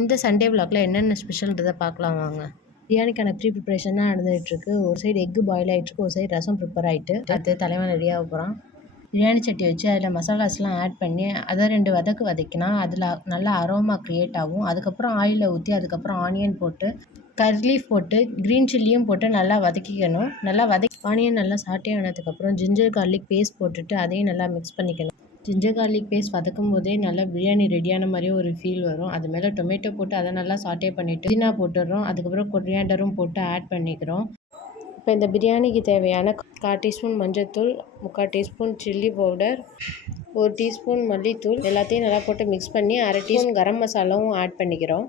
இந்த சண்டே விளாக்ல என்னென்ன ஸ்பெஷல்ன்றதை பார்க்கலாம் வாங்க. பிரியாணிக்கான ப்ரீ ப்ரிப்பரேஷன் தான் நடந்துகிட்ருக்கு ஒரு சைடு எக்கு பாயில் ஆகிட்டுருக்கு ஒரு சைடு ரசம் ப்ரிப்பேர் ஆகிட்டு அடுத்து தலைவன் ரெடியாக போகிறான் பிரியாணி சட்டி வச்சு அதில் மசாலாஸ்லாம் ஆட் பண்ணி அதை ரெண்டு வதக்கு வதக்கினா அதில் நல்லா அரோமா க்ரியேட் ஆகும். அதுக்கப்புறம் ஆயிலில் ஊற்றி அதுக்கப்புறம் ஆனியன் போட்டு கர்லீஃப் போட்டு க்ரீன் சில்லியும் போட்டு நல்லா வதக்கிக்கணும். நல்லா வதக்கி ஆனியன் நல்லா சாட்டே ஆனதுக்கப்புறம் ஜிஞ்சர் கார்லிக் பேஸ்ட் போட்டுட்டு அதையும் நல்லா மிக்ஸ் பண்ணிக்கணும். ஜிஞ்சர் கார்லிக் பேஸ்ட் வதக்கும் போதே நல்லா பிரியாணி ரெடியான மாதிரியே ஒரு ஃபீல் வரும். அது மேலே டொமேட்டோ போட்டு அதை நல்லா சாட்டே பண்ணிவிட்டு புதினா போட்டுடுறோம். அதுக்கப்புறம் கொரியாண்டரும் போட்டு ஆட் பண்ணிக்கிறோம். இப்போ இந்த பிரியாணிக்கு தேவையான கால் டீஸ்பூன் மஞ்சள்தூள் முக்கால் டீஸ்பூன் சில்லி பவுடர் ஒரு டீஸ்பூன் மல்லித்தூள் எல்லாத்தையும் நல்லா போட்டு மிக்ஸ் பண்ணி அரை டீஸ்பூன் கரம் மசாலாவும் ஆட் பண்ணிக்கிறோம்.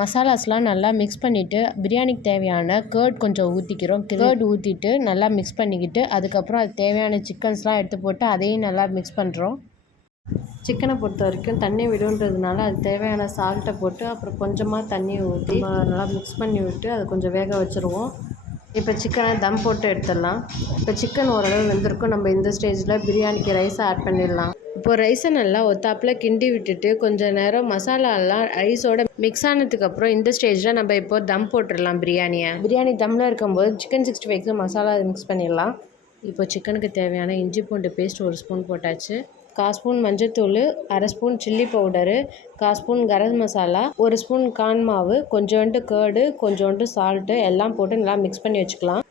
மசாலாஸ்லாம் நல்லா மிக்ஸ் பண்ணிவிட்டு பிரியாணிக்கு தேவையான கேர்ட் கொஞ்சம் ஊற்றிக்கிறோம் கேர்ட் ஊற்றிட்டு நல்லா மிக்ஸ் பண்ணிக்கிட்டு அதுக்கப்புறம் அது தேவையான சிக்கன்ஸ்லாம் எடுத்து போட்டு அதையும் நல்லா மிக்ஸ் பண்ணுறோம் சிக்கனை பொறுத்த வரைக்கும் தண்ணி விடுன்றதுனால அது தேவையான சால்ட்டை போட்டு அப்புறம் கொஞ்சமாக தண்ணியை ஊற்றி நல்லா மிக்ஸ் பண்ணி விட்டு அதை கொஞ்சம் வேக வச்சுருவோம். இப்போ சிக்கனை தம் போட்டு எடுத்துடலாம். இப்போ சிக்கன் ஓரளவு வெந்திருக்கும். நம்ம இந்த ஸ்டேஜில் பிரியாணிக்கு ரைஸை ஆட் பண்ணிடலாம். இப்போ ரைஸை நல்லா ஒத்தாப்பில் கிண்டி விட்டுட்டு கொஞ்சம் நேரம் மசாலாலாம் ரைஸோட மிக்ஸ் ஆனதுக்கப்புறம் இந்த ஸ்டேஜில் நம்ம இப்போ தம் போட்டுடலாம் பிரியாணியை. பிரியாணி தம்மில் இருக்கும்போது சிக்கன் சிக்ஸ்டி ஃபைவ்க்கு மசாலா மிக்ஸ் பண்ணிடலாம். இப்போ சிக்கனுக்கு தேவையான இஞ்சி பூண்டு பேஸ்ட் ஒரு ஸ்பூன் போட்டாச்சு. கால் ஸ்பூன் மஞ்சத்தூள் அரை ஸ்பூன் சில்லி பவுடரு கால் ஸ்பூன் கரம் மசாலா ஒரு ஸ்பூன் கான் மாவு கொஞ்சோண்டு கேர்டு கொஞ்சோண்டு சால்ட்டு எல்லாம் போட்டு நல்லா மிக்ஸ் பண்ணி வச்சுக்கலாம்.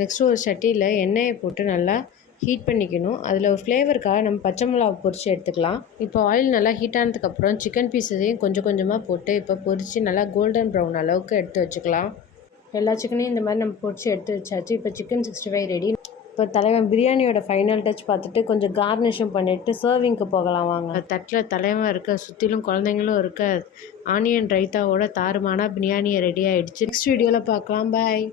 நெக்ஸ்ட்டு ஒரு சட்டியில் எண்ணெயை போட்டு நல்லா ஹீட் பண்ணிக்கணும். அதில் ஒரு ஃப்ளேவருக்காக நம்ம பச்சை மிளகா பொரித்து எடுத்துக்கலாம். இப்போ ஆயில் நல்லா ஹீட் ஆனதுக்கப்புறம் சிக்கன் பீஸஸையும் கொஞ்சம் கொஞ்சமாக போட்டு இப்போ பொரித்து நல்லா கோல்டன் ப்ரௌன் அளவுக்கு எடுத்து வச்சுக்கலாம். எல்லா சிக்கனையும் இந்த மாதிரி நம்ம பொரித்து எடுத்து வச்சாச்சு. இப்போ சிக்கன் சிக்ஸ்டி ஃபைவ் ரெடி இப்போ தலைவன் பிரியாணியோட ஃபைனல் டச் பார்த்துட்டு கொஞ்சம் கார்னிஷும் பண்ணிவிட்டு சர்விங்க்கு போகலாம் வாங்க. தட்டில் தலைவன் இருக்க சுற்றிலும் குழந்தைங்களும் இருக்க ஆனியன் ரைத்தாவோட தாறுமானா பிரியாணியை ரெடி ஆகிடுச்சு நெக்ஸ்ட் வீடியோவில் பார்க்கலாம். பாய்